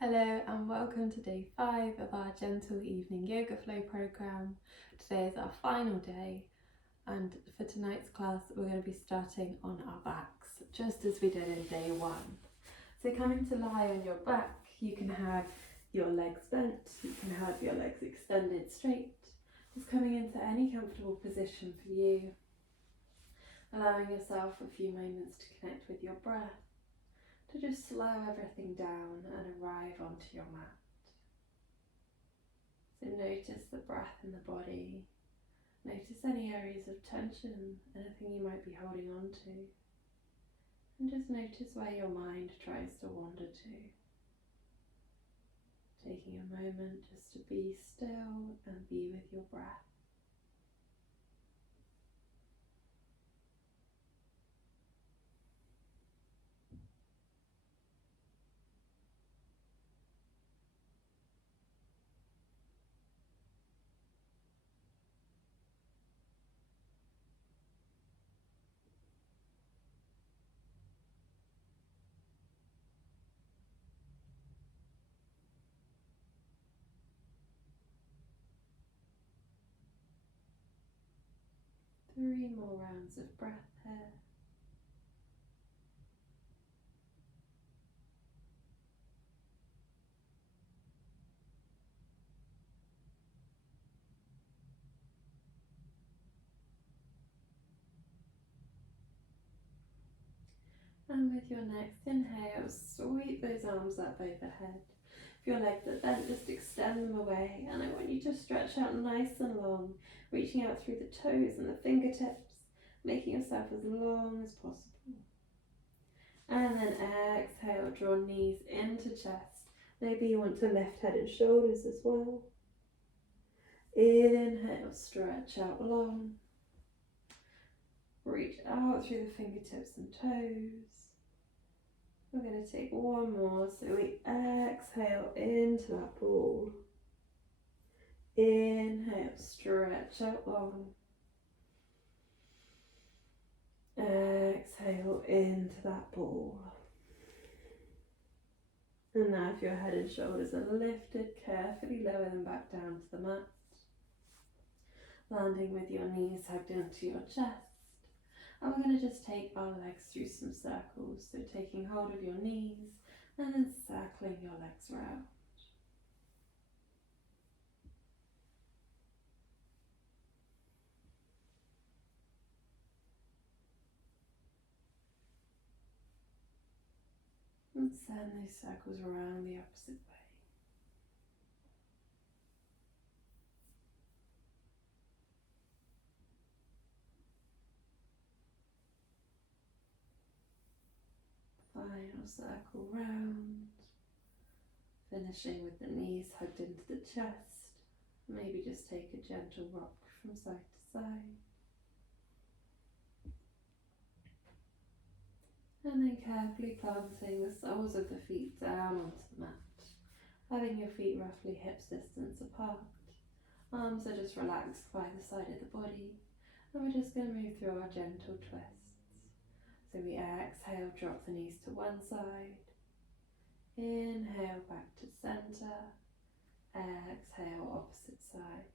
Hello and welcome to day 5 of our Gentle Evening Yoga Flow program. Today is our final day, and for tonight's class we're going to be starting on our backs, just as we did in day 1. So coming to lie on your back, you can have your legs bent, you can have your legs extended straight, just coming into any comfortable position for you, allowing yourself a few moments to connect with your breath, to just slow everything down and arrive onto your mat. So notice the breath in the body, notice any areas of tension, anything you might be holding on to, and just notice where your mind tries to wander to. Taking a moment just to be still and be with your breath. Three more rounds of breath here. And with your next inhale, sweep those arms up overhead. If your legs are bent, just extend them away, and I want you to stretch out nice and long, reaching out through the toes and the fingertips, making yourself as long as possible. And then exhale, draw knees into chest. Maybe you want to lift head and shoulders as well. Inhale, stretch out long. Reach out through the fingertips and toes. We're going to take one more, so we exhale into that ball. Inhale, stretch out long. Exhale into that ball. And now if your head and shoulders are lifted, carefully lower them back down to the mat. Landing with your knees hugged into your chest. And we're going to just take our legs through some circles, so taking hold of your knees and then circling your legs round. And send those circles around the opposite way. Final circle round, finishing with the knees hugged into the chest. Maybe just take a gentle rock from side to side. And then carefully planting the soles of the feet down onto the mat, having your feet roughly hips distance apart. Arms are just relaxed by the side of the body, and we're just going to move through our gentle twists. So we exhale, drop the knees to one side. Inhale, back to centre. Exhale, opposite side.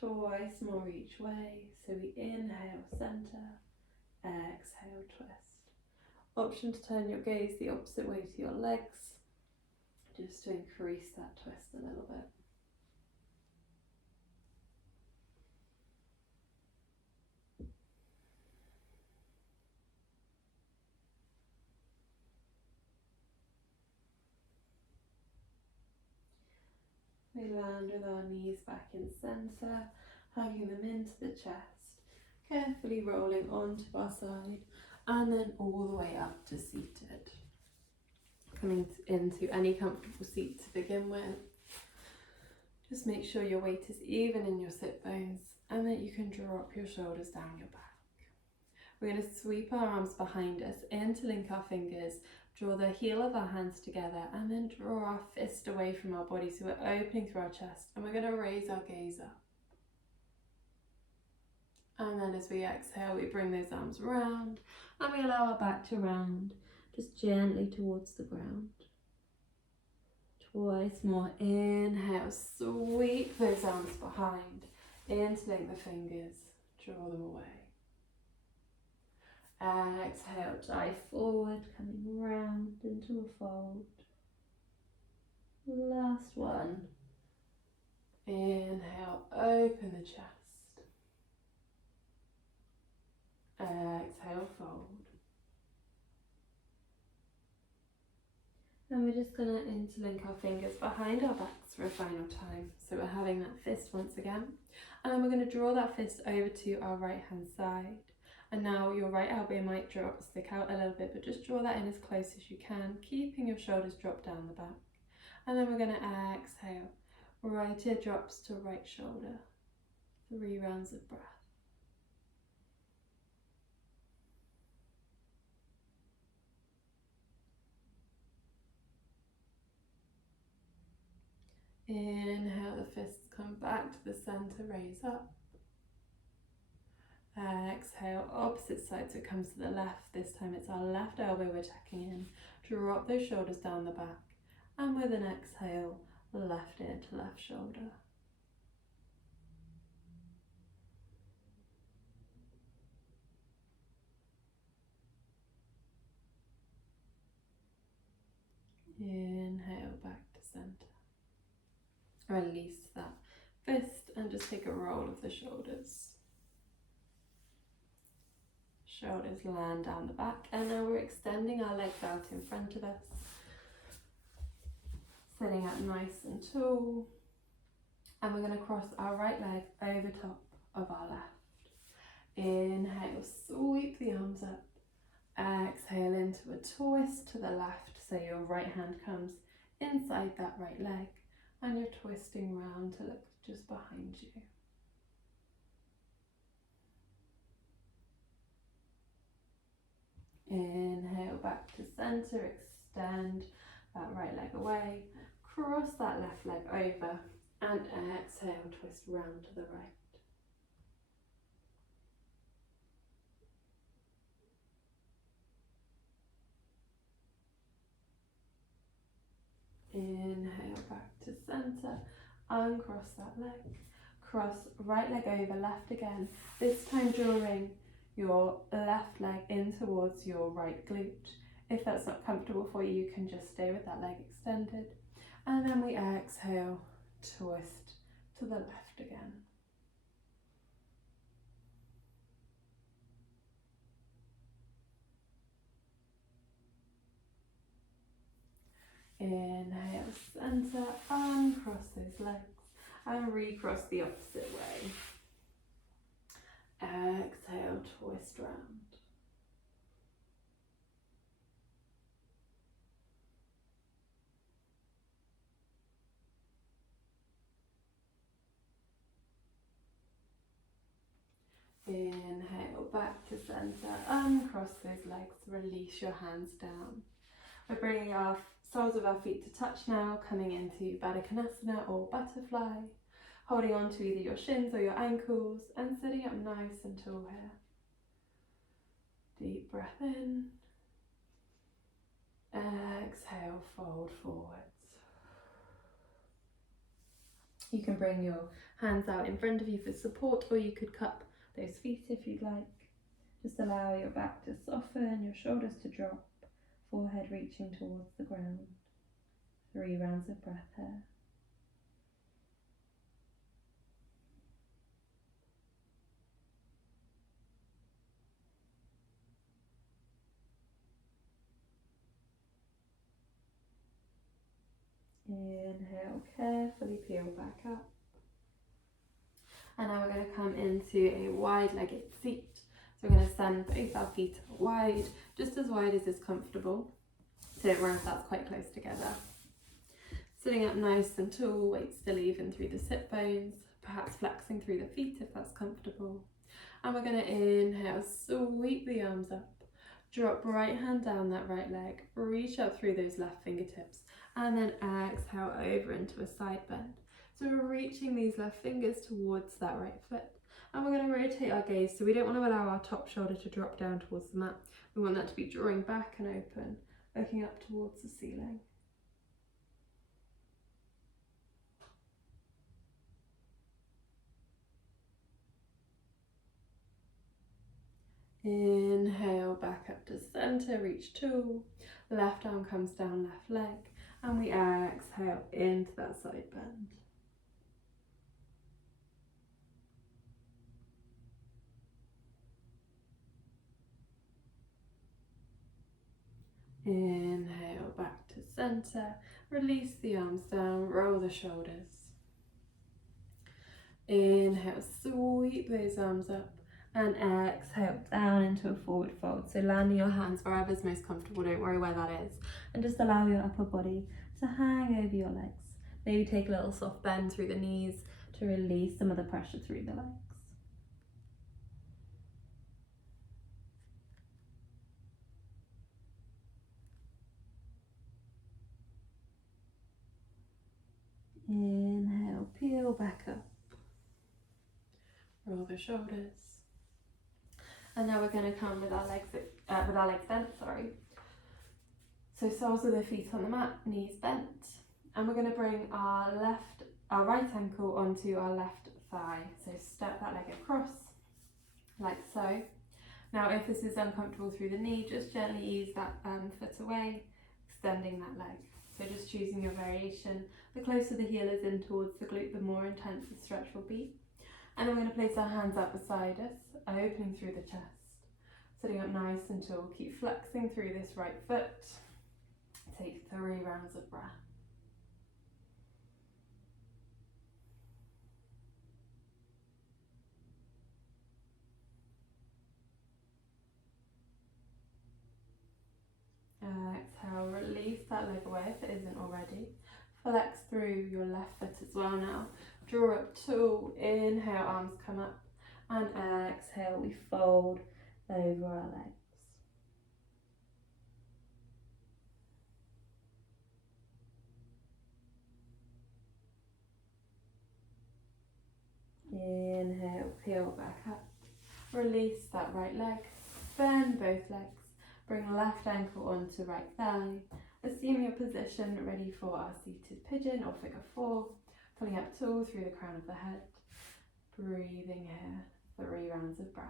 Twice more each way. So we inhale, centre. Exhale, twist. Option to turn your gaze the opposite way to your legs, just to increase that twist a little bit. We land with our knees back in centre, hugging them into the chest, carefully rolling onto our side, and then all the way up to seated. Coming into any comfortable seat to begin with. Just make sure your weight is even in your sit bones and that you can drop your shoulders down your back. We're going to sweep our arms behind us, interlink our fingers, draw the heel of our hands together, and then draw our fist away from our body, so we're opening through our chest, and we're going to raise our gaze up. And then as we exhale, we bring those arms round, and we allow our back to round, just gently towards the ground. Twice more. Inhale, sweep those arms behind. Interlink the fingers, draw them away. Exhale, dive forward, coming round into a fold. Last one. Inhale, open the chest. Exhale, fold. And we're just going to interlink our fingers behind our backs for a final time. So we're having that fist once again. And we're going to draw that fist over to our right hand side. And now your right elbow might stick out a little bit, but just draw that in as close as you can, keeping your shoulders drop down the back. And then we're going to exhale. Right ear drops to right shoulder. 3 rounds of breath. Inhale, the fists come back to the center, raise up. Exhale, opposite side, so it comes to the left. This time it's our left elbow we're tucking in. Drop those shoulders down the back. And with an exhale, left ear to left shoulder. Inhale, back to center. Release that fist and just take a roll of the shoulders. Shoulders land down the back, and now we're extending our legs out in front of us. Sitting up nice and tall. And we're going to cross our right leg over top of our left. Inhale, sweep the arms up. Exhale into a twist to the left, so your right hand comes inside that right leg. And you're twisting round to look just behind you. Inhale, back to center, extend that right leg away, cross that left leg over, and exhale, twist round to the right. Inhale, back to center, uncross that leg, cross right leg over, left again, this time drawing your left leg in towards your right glute. If that's not comfortable for you, you can just stay with that leg extended. And then we exhale, twist to the left again. Inhale, center, uncross those legs and recross the opposite way. Exhale, twist round. Inhale, back to center, uncross those legs, release your hands down. We're bringing our soles of our feet to touch now, coming into Baddha Konasana or butterfly, holding on to either your shins or your ankles and sitting up nice and tall here. Deep breath in. Exhale, fold forwards. You can bring your hands out in front of you for support, or you could cup those feet if you'd like. Just allow your back to soften, your shoulders to drop, forehead reaching towards the ground. 3 rounds of breath here. Inhale, carefully peel back up. And now we're going to come into a wide-legged seat. So we're going to send both our feet wide, just as wide as is comfortable. So don't worry if that's quite close together. Sitting up nice and tall, weight still even through the sit bones, perhaps flexing through the feet if that's comfortable. And we're going to inhale, sweep the arms up. Drop right hand down that right leg, reach up through those left fingertips, and then exhale over into a side bend. So we're reaching these left fingers towards that right foot. And we're going to rotate our gaze, so we don't want to allow our top shoulder to drop down towards the mat. We want that to be drawing back and open, looking up towards the ceiling. Inhale, back up to center, reach tall. Left arm comes down, left leg. And we exhale into that side bend. Inhale, back to center. Release the arms down, roll the shoulders. Inhale, sweep those arms up. And exhale down into a forward fold. So landing your hands wherever's most comfortable, don't worry where that is. And just allow your upper body to hang over your legs. Maybe take a little soft bend through the knees to release some of the pressure through the legs. Inhale, peel back up. Roll the shoulders. And now we're going to come with our legs bent, So soles of the feet on the mat, knees bent. And we're going to bring our right ankle onto our left thigh. So step that leg across, like so. Now if this is uncomfortable through the knee, just gently ease that foot away, extending that leg. So just choosing your variation. The closer the heel is in towards the glute, the more intense the stretch will be. And then we're going to place our hands out beside us, opening through the chest. Sitting up nice and tall. Keep flexing through this right foot. Take 3 rounds of breath. Exhale, release that leg away if it isn't already. Flex through your left foot as well now. Draw up tall, inhale, arms come up. And exhale, we fold over our legs. Inhale, peel back up. Release that right leg. Bend both legs. Bring left ankle onto right thigh. Assume your position ready for our seated pigeon or figure 4. Pulling up tall through the crown of the head. Breathing here. 3 rounds of breath.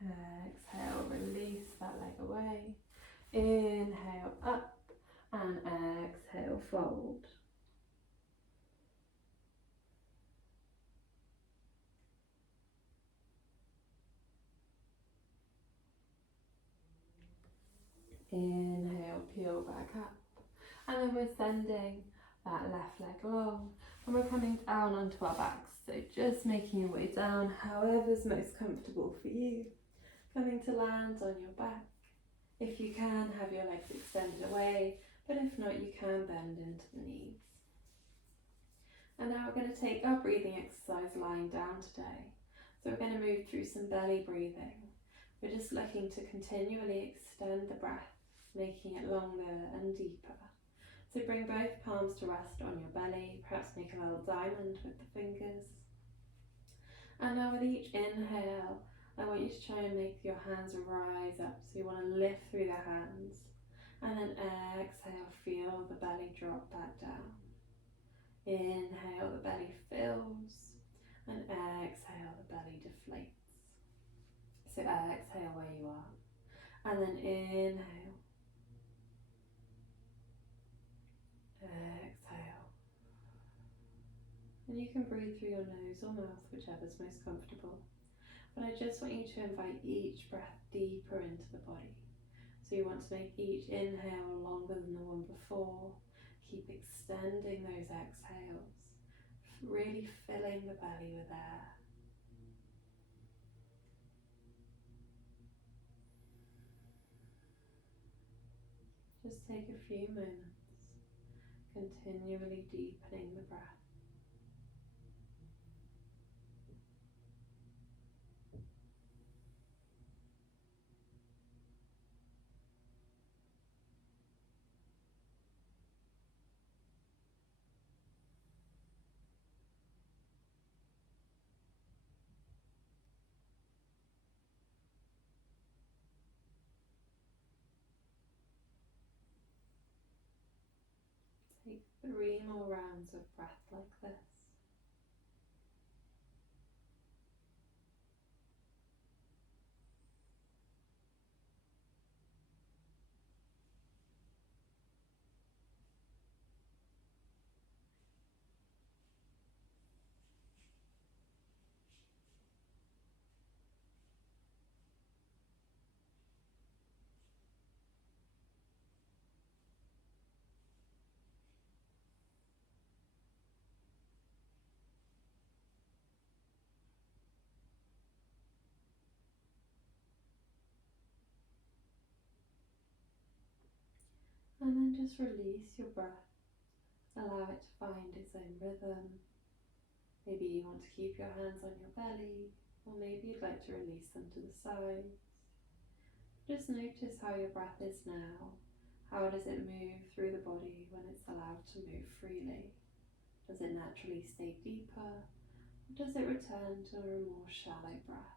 Exhale, release that leg away. Inhale, up. And exhale, fold. Inhale, peel back up. And then we're sending that left leg long. And we're coming down onto our backs. So just making your way down, however's most comfortable for you. Coming to land on your back. If you can, have your legs extended away. But if not, you can bend into the knees. And now we're going to take our breathing exercise lying down today. So we're going to move through some belly breathing. We're just looking to continually extend the breath, making it longer and deeper. So bring both palms to rest on your belly, perhaps make a little diamond with the fingers. And now with each inhale, I want you to try and make your hands rise up. So you want to lift through the hands. And then exhale, feel the belly drop back down. Inhale, the belly fills. And exhale, the belly deflates. So exhale where you are. And then inhale. Exhale. And you can breathe through your nose or mouth, whichever's most comfortable. But I just want you to invite each breath deeper into the body. So you want to make each inhale longer than the one before. Keep extending those exhales, really filling the belly with air. Just take a few moments, continually deepening the breath. Take 3 more rounds of breath like this. And then just release your breath. Allow it to find its own rhythm. Maybe you want to keep your hands on your belly, or maybe you'd like to release them to the sides. Just notice how your breath is now. How does it move through the body when it's allowed to move freely? Does it naturally stay deeper, or does it return to a more shallow breath?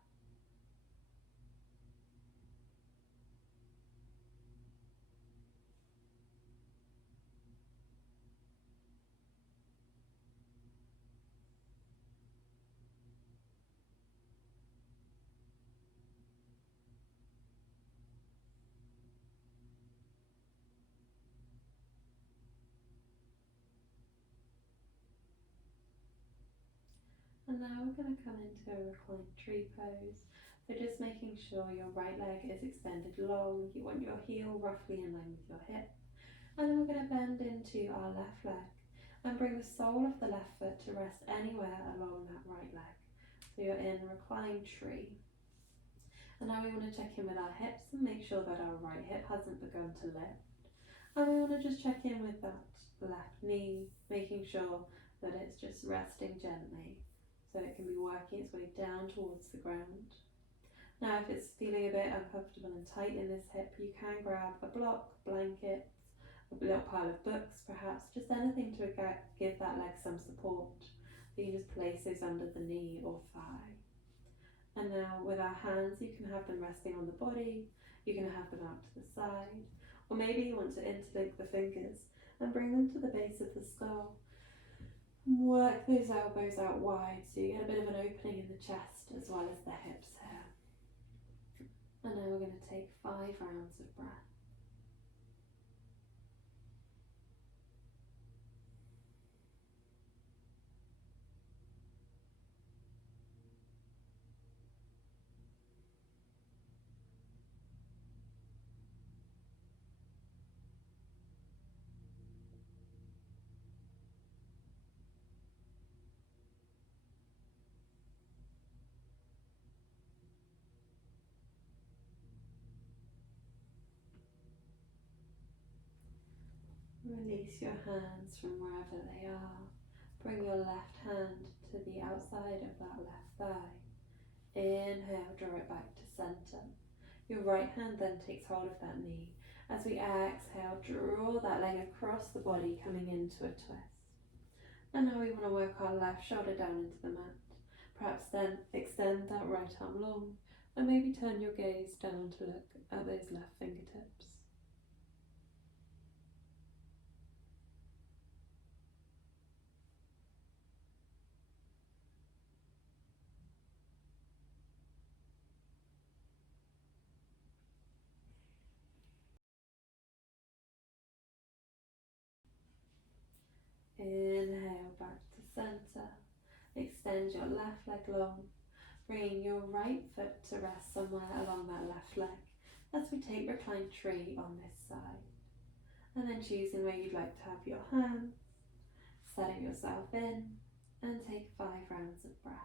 And now we're going to come into a reclined tree pose. So just making sure your right leg is extended long. You want your heel roughly in line with your hip. And then we're going to bend into our left leg and bring the sole of the left foot to rest anywhere along that right leg. So you're in reclined tree. And now we want to check in with our hips and make sure that our right hip hasn't begun to lift. And we want to just check in with that left knee, making sure that it's just resting gently so it can be working its way down towards the ground. Now if it's feeling a bit uncomfortable and tight in this hip, you can grab a block, blanket, a little pile of books perhaps, just anything to give that leg some support. So you just place those under the knee or thigh. And now with our hands, you can have them resting on the body, you can have them out to the side, or maybe you want to interlink the fingers and bring them to the base of the skull. Work those elbows out wide so you get a bit of an opening in the chest as well as the hips here. And now we're going to take 5 rounds of breath. Release your hands from wherever they are. Bring your left hand to the outside of that left thigh. Inhale, draw it back to center. Your right hand then takes hold of that knee. As we exhale, draw that leg across the body, coming into a twist. And now we want to work our left shoulder down into the mat. Perhaps then extend that right arm long, and maybe turn your gaze down to look at those left fingertips. Inhale back to center. Extend your left leg long, bringing your right foot to rest somewhere along that left leg as we take reclined tree on this side. And then choosing where you'd like to have your hands, setting yourself in, and take 5 rounds of breath.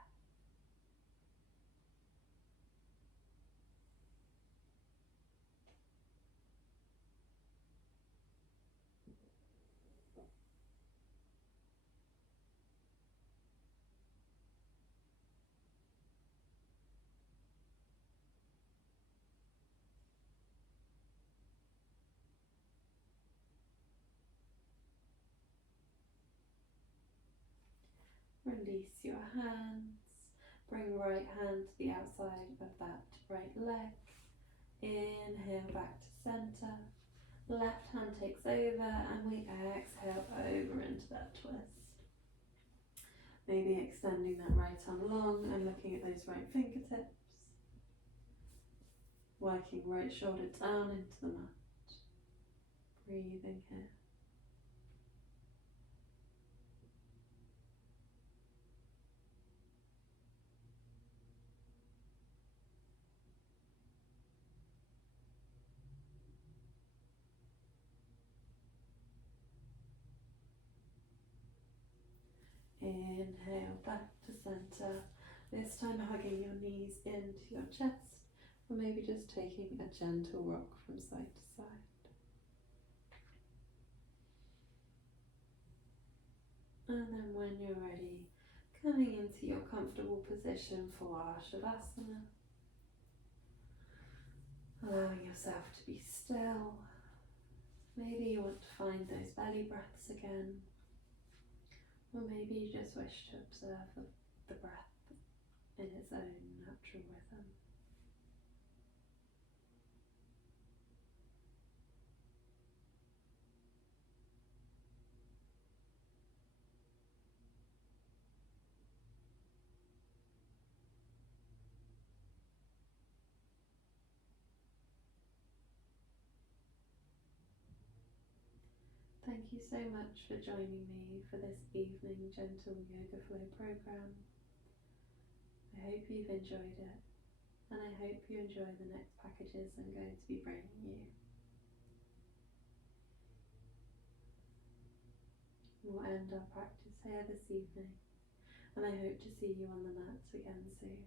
Release your hands, bring right hand to the outside of that right leg. Inhale back to center, Left hand takes over and we exhale over into that twist. Maybe extending that right arm long and looking at those right fingertips. Working right shoulder down into the mat. Breathing here. Inhale back to center. This time hugging your knees into your chest, or maybe just taking a gentle rock from side to side. And then when you're ready, coming into your comfortable position for our Shavasana. Allowing yourself to be still. Maybe you want to find those belly breaths again. Or maybe you just wish to observe the breath in its own natural rhythm. Thank you so much for joining me for this evening Gentle Yoga Flow program. I hope you've enjoyed it, and I hope you enjoy the next packages I'm going to be bringing you. We'll end our practice here this evening, and I hope to see you on the mats again soon.